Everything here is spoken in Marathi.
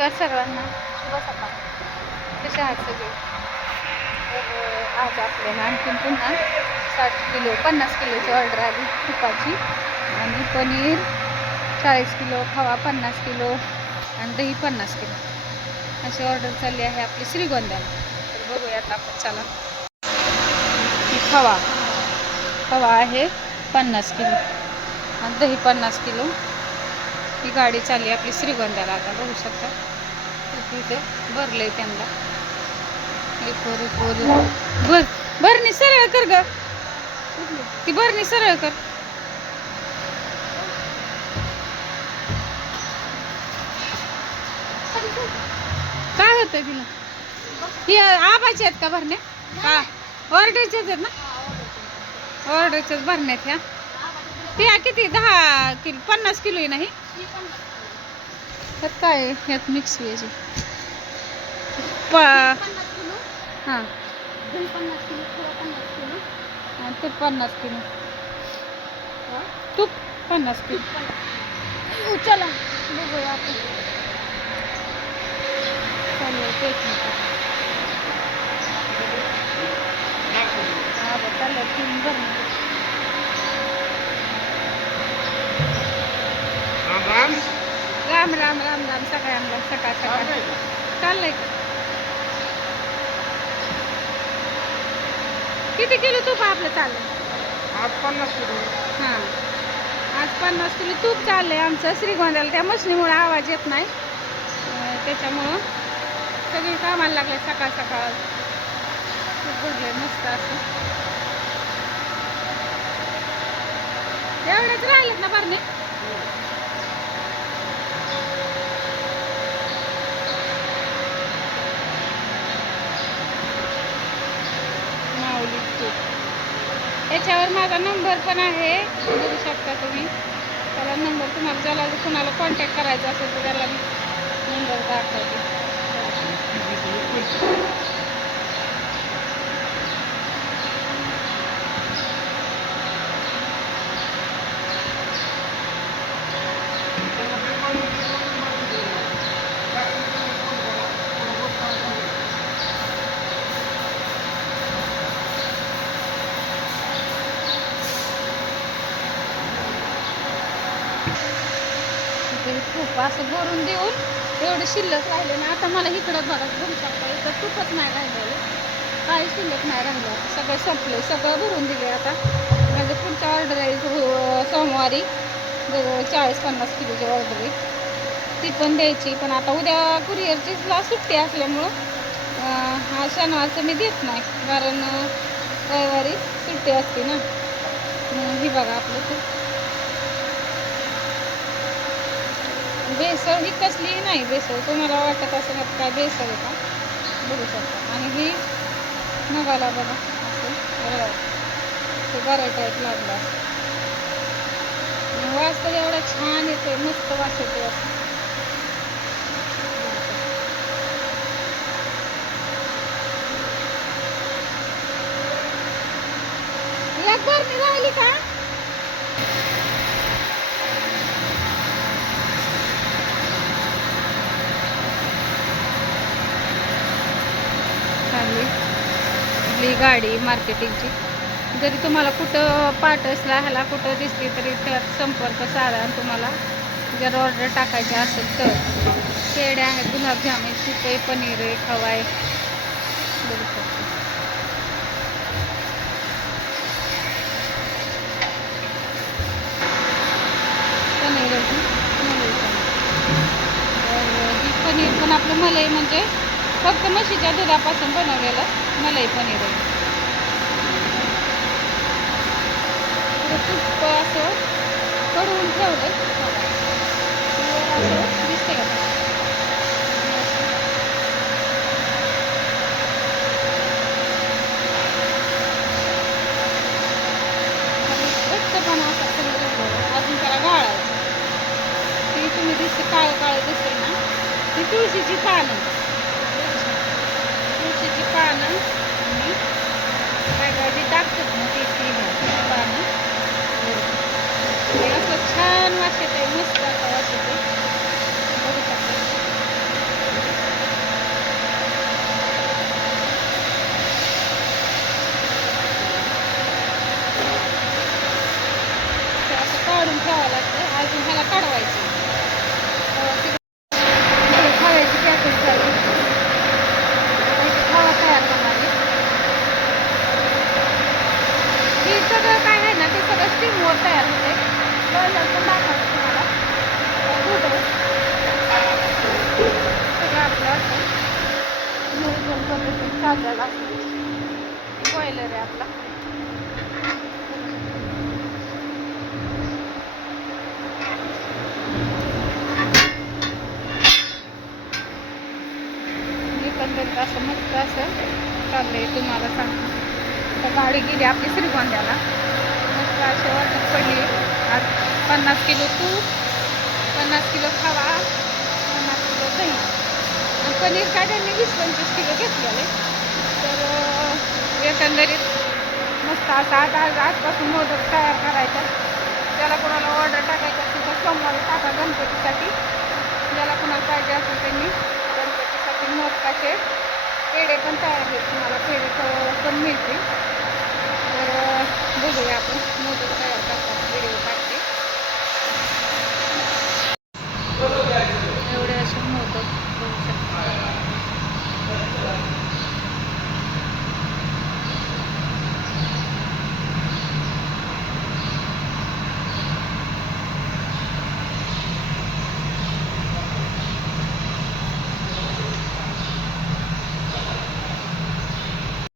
नमस्कार सर्वांना शुभ सकाळ. कसे आहात सगळे? तर आज आपल्याला आणखीन पुन्हा साठ किलो पन्नास किलोची ऑर्डर आली तुपाची. आणि पनीर चाळीस किलो खवा पन्नास किलो आणि दही पन्नास किलो. अशी ऑर्डर चालली आहे आपली श्रीगोंद्याला. तर बघूयात आपण चला. खवा. खवा आहे पन्नास किलो आणि दही पन्नास किलो. ही गाडी चालली आपली श्रीगोंद्याला. आता बघू शकता. इथे भरलंय त्यांना. लिपो रिपो बर भरणी सरळ कर ग. ती भरणी सरळ कर. काय होतंय तिला? ही आबाची आहेत का भरण्या? का ऑर्डरच्याच आहेत ना? ऑर्डरच्याच भरण्यात ह्या. त्या किती? दहा किलो पन्नास किलो आहे नाही? त्यात काय आहे? ह्यात मिक्स व्हेज. प हां. ते पन्नास किलो तूप पन्नास किलो. चला बघूया आपण. चालेल तेच. हा चालेल तीन भरणं. राम राम राम राम सगळ्यांना सकाळ सकाळ. चाललंय. का किती किलो तूप आपलं चाललंय? आज पन्नास किलो. हां. आज पन्नास किलो तूप चाललंय आमचं श्रीगोंद्याला. त्या मशनीमुळे आवाज येत नाही. त्याच्यामुळं सगळी कामाला लागले सकाळ सकाळ. तूप भरले मस्त असं. एवढेच राहिलेत ना भरणे माऊली तूप याच्यावर माझा नंबर पण आहे. बघू शकता तुम्ही. त्याला नंबर तुम्हाला ज्याला कुणाला कॉन्टॅक्ट करायचा असेल तर त्याला मी नंबर दाखवते. इथे खूप असं भरून देऊन एवढं शिल्लक राहिले ना आता मला इकडं बघा भरू शकता इथं खूपच नाही राहिलेलं. काही शिल्लक नाही राहिलं. सगळं संपलं सगळं भरून दिले आता. माझं पुढचं ऑर्डर आहे सोमवारी जवळ चाळीस पन्नास किलोची ऑर्डर आहे ती पण द्यायची. पण आता उद्या कुरिअरचीला सुट्टी असल्यामुळं हा शनिवारचं मी देत नाही. कारण रविवारी सुट्टी असते ना. मग ही बघा आपलं. खूप बेसळ ही कसलीही नाही. बेसळ तुम्हाला वाटत असं का काय बेसळ आहे का? बघू शकता. आणि ही नगाला बघा. असं. ते बरं टाईप लागला असं. वास तर एवढा छान येतोय. मस्त वास येतोय असं. एक बरणी राहिली का चालली आपली गाडी मार्केटिंगची जरी तुम्हाला कुठं पाटसला ह्याला कुठं दिसली तरी त्यात संपर्क साधा तुम्हाला जर ऑर्डर टाकायची असेल तर. पेढे आहेत गुलाबजाम आहे तूप आहे पनीर आहे. खवा आहे बघू पनीर आहे पनीर. ही पनीर पण आपलं मलाई म्हणजे फक्त म्हशीच्या दुधापासून बनवलेलं मलाई पनीर आहे. तूप असं कडवून ठेवलंय. वर असं दिसतंय का? घट्टपणा असा सगळं ठेवलेलं. अजून त्याला गाळायचं. ती तुम्ही दिसते काळं काळं दिसते ना? ती तुळशीची पानं. पानं मी काय भाजी टाकतात ना ते ती भाजी पानं हे असं छान वास येते मस्त असा वास येते असं काढून ठेवावं लागतं. अजून ह्याला काढवायचं. मोर तयार होते. तर लवकर दाखवतो तुम्हाला. कुठे सगळं आपलं मोर दोन पद्धतीने साजरा बॉयलर आहे आपला. एकंदरीत असं मस्त असं चाललंय तुम्हाला सांग तर गाडी गेली आपली श्रीगोंद्याला. मस्त असे वाटत पडली आज पन्नास किलो तूप पन्नास किलो खावा पन्नास किलो दही. आणि पनीर काय त्यांनी वीस पंचवीस किलो घेतलेले. तर एकंदरीत मस्त असा आज आज आजपासून मोदक तयार करायचा. ज्याला कोणाला ऑर्डर टाकायचं असेल तर सोमवारी टाका गणपतीसाठी. ज्याला कोणाला पाहिजे असेल त्यांनी गणपतीसाठी मोदकाचे पेढे पण तयार आहेत तुम्हाला पेढे प- पण मिळतील. बघूया आपण मोदक तयार करतात